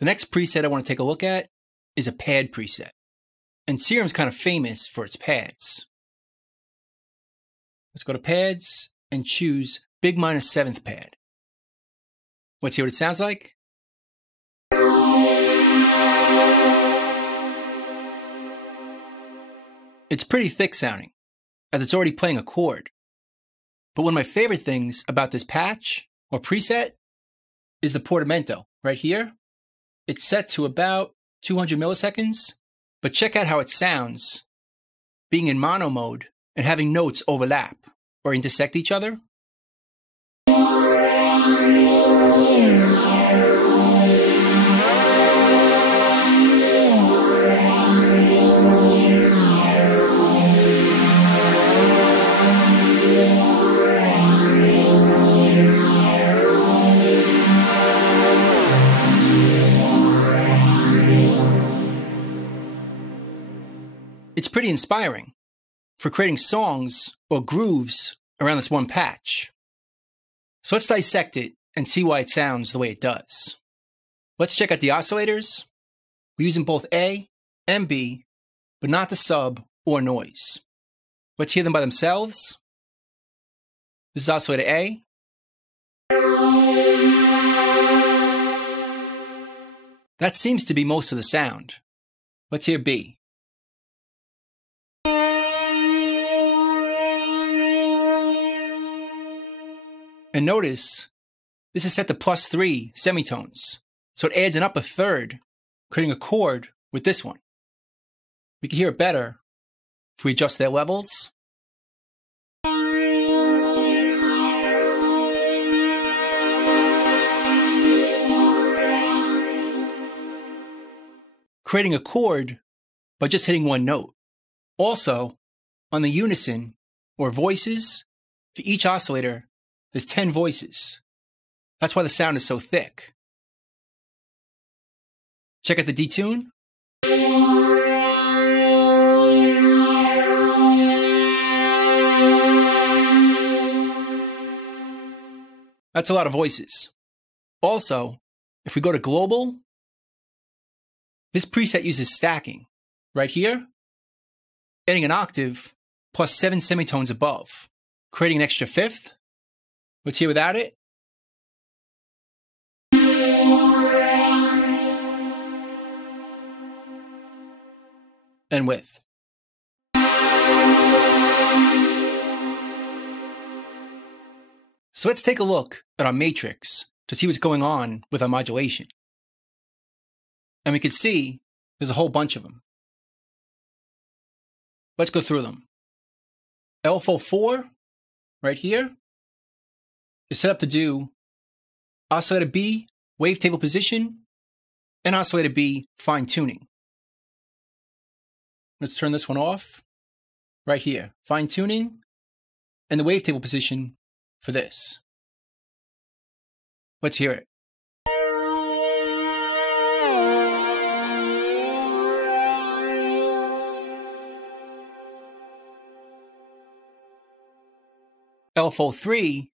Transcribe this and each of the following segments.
The next preset I want to take a look at is a pad preset. And Serum's kind of famous for its pads. Let's go to pads and choose big minus 7th pad. Let's hear what it sounds like. It's pretty thick sounding, as it's already playing a chord. But one of my favorite things about this patch or preset is the portamento right here. It's set to about 200 milliseconds, but check out how it sounds being in mono mode and having notes overlap or intersect each other. It's pretty inspiring for creating songs or grooves around this one patch. So let's dissect it and see why it sounds the way it does. Let's check out the oscillators. We're using both A and B, but not the sub or noise. Let's hear them by themselves. This is oscillator A. That seems to be most of the sound. Let's hear B. And notice, this is set to +3 semitones, so it adds an up a third, creating a chord with this one. We can hear it better if we adjust their levels. Creating a chord by just hitting one note. Also, on the unison, or voices, for each oscillator, there's 10 voices. That's why the sound is so thick. Check out the detune. That's a lot of voices. Also, if we go to global, this preset uses stacking. Right here, adding an octave plus 7 semitones above, creating an extra fifth. Let's hear without it. And with. So let's take a look at our matrix to see what's going on with our modulation. And we can see there's a whole bunch of them. Let's go through them. LFO4, right here, is set up to do oscillator B, wavetable position, and oscillator B, fine tuning. Let's turn this one off. Right here, fine tuning, and the wavetable position for this. Let's hear it. LFO3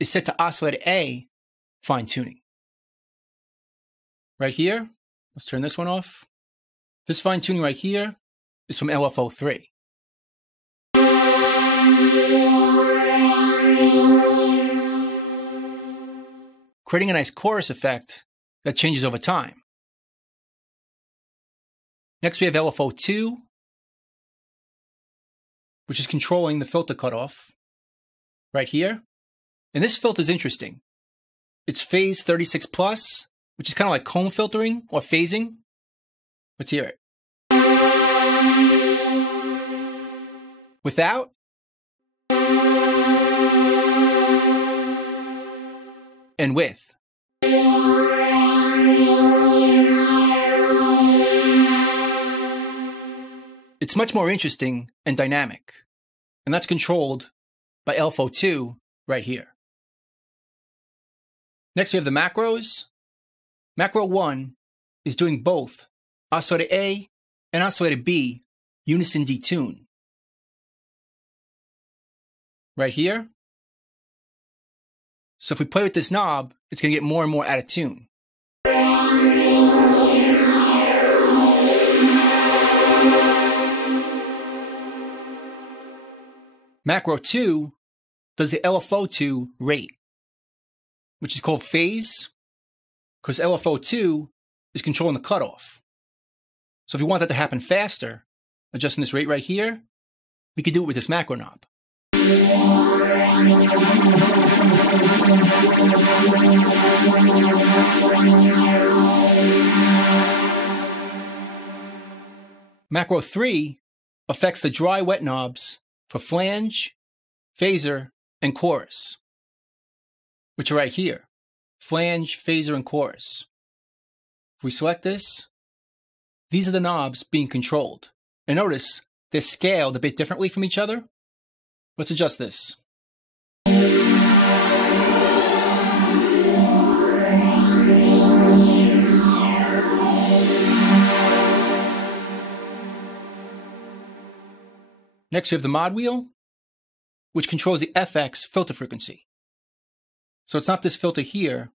is set to oscillator A, fine tuning. Right here, let's turn this one off. This fine tuning right here is from LFO3. Creating a nice chorus effect that changes over time. Next we have LFO2, which is controlling the filter cutoff. Right here. And this filter is interesting. It's phase 36 plus, which is kind of like comb filtering or phasing. Let's hear it. Without. And with. It's much more interesting and dynamic. And that's controlled by LFO2 right here. Next we have the macros. Macro 1 is doing both oscillator A and oscillator B unison detune. Right here. So if we play with this knob, it's going to get more and more out of tune. And Macro 2 does the LFO2 rate, which is called phase, because LFO2 is controlling the cutoff. So if we want that to happen faster, adjusting this rate right here, we could do it with this macro knob. Macro 3 affects the dry wet knobs for flange, phaser, and chorus, which are right here. Flange, phaser, and chorus. If we select this, these are the knobs being controlled. And notice they're scaled a bit differently from each other. Let's adjust this. Next, we have the mod wheel, which controls the FX filter frequency. So it's not this filter here,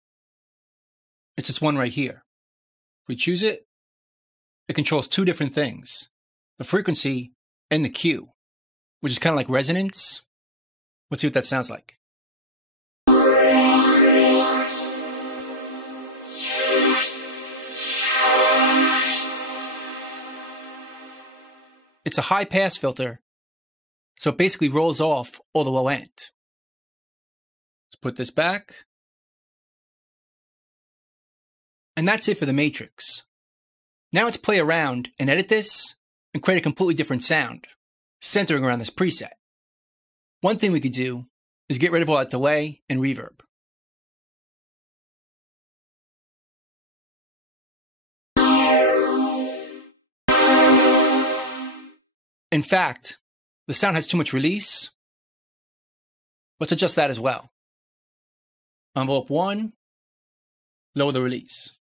it's this one right here. If we choose it, it controls two different things, the frequency and the Q, which is kind of like resonance. Let's see what that sounds like. It's a high pass filter, so it basically rolls off all the low end. Let's put this back. And that's it for the matrix. Now let's play around and edit this and create a completely different sound, centering around this preset. One thing we could do is get rid of all that delay and reverb. In fact, the sound has too much release. Let's adjust that as well. Envelope 1, lower the release.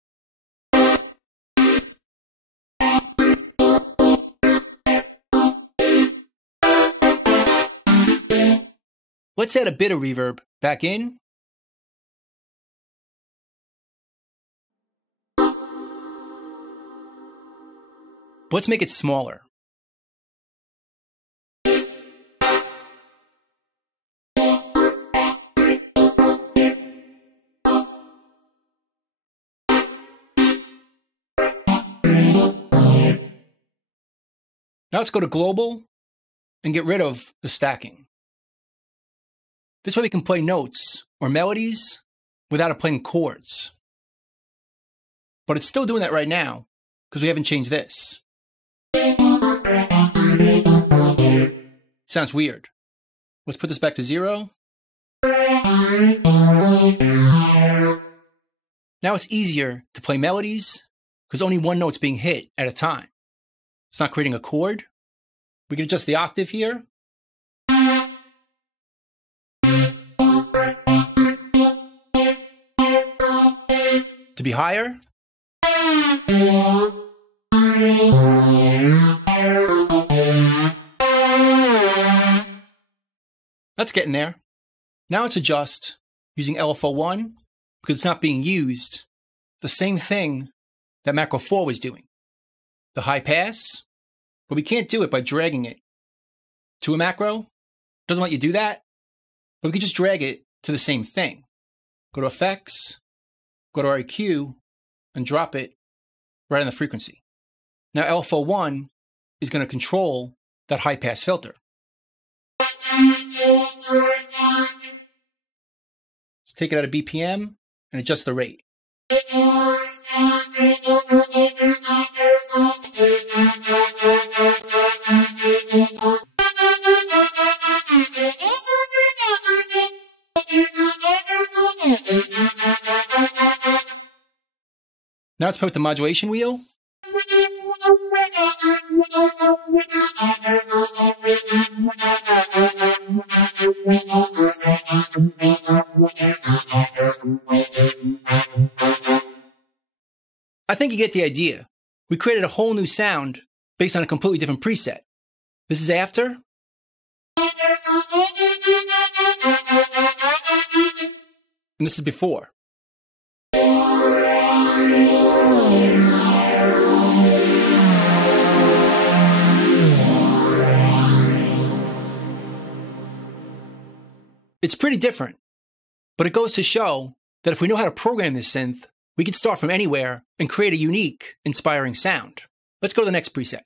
Let's add a bit of reverb back in. Let's make it smaller. Now let's go to global and get rid of the stacking. This way we can play notes or melodies without it playing chords. But it's still doing that right now because we haven't changed this. Sounds weird. Let's put this back to 0. Now it's easier to play melodies because only one note's being hit at a time. It's not creating a chord. We can adjust the octave here. To be higher. That's getting there. Now let's adjust using LFO1 because it's not being used. The same thing that macro 4 was doing. The high pass, but we can't do it by dragging it to a macro. Doesn't let you do that, but we can just drag it to the same thing. Go to Effects, go to REQ, and drop it right on the frequency. Now LFO1 is going to control that high pass filter. Let's take it out of BPM and adjust the rate. Now let's play with the modulation wheel. I think you get the idea. We created a whole new sound based on a completely different preset. This is after. And this is before. It's pretty different, but it goes to show that if we know how to program this synth, we can start from anywhere and create a unique, inspiring sound. Let's go to the next preset.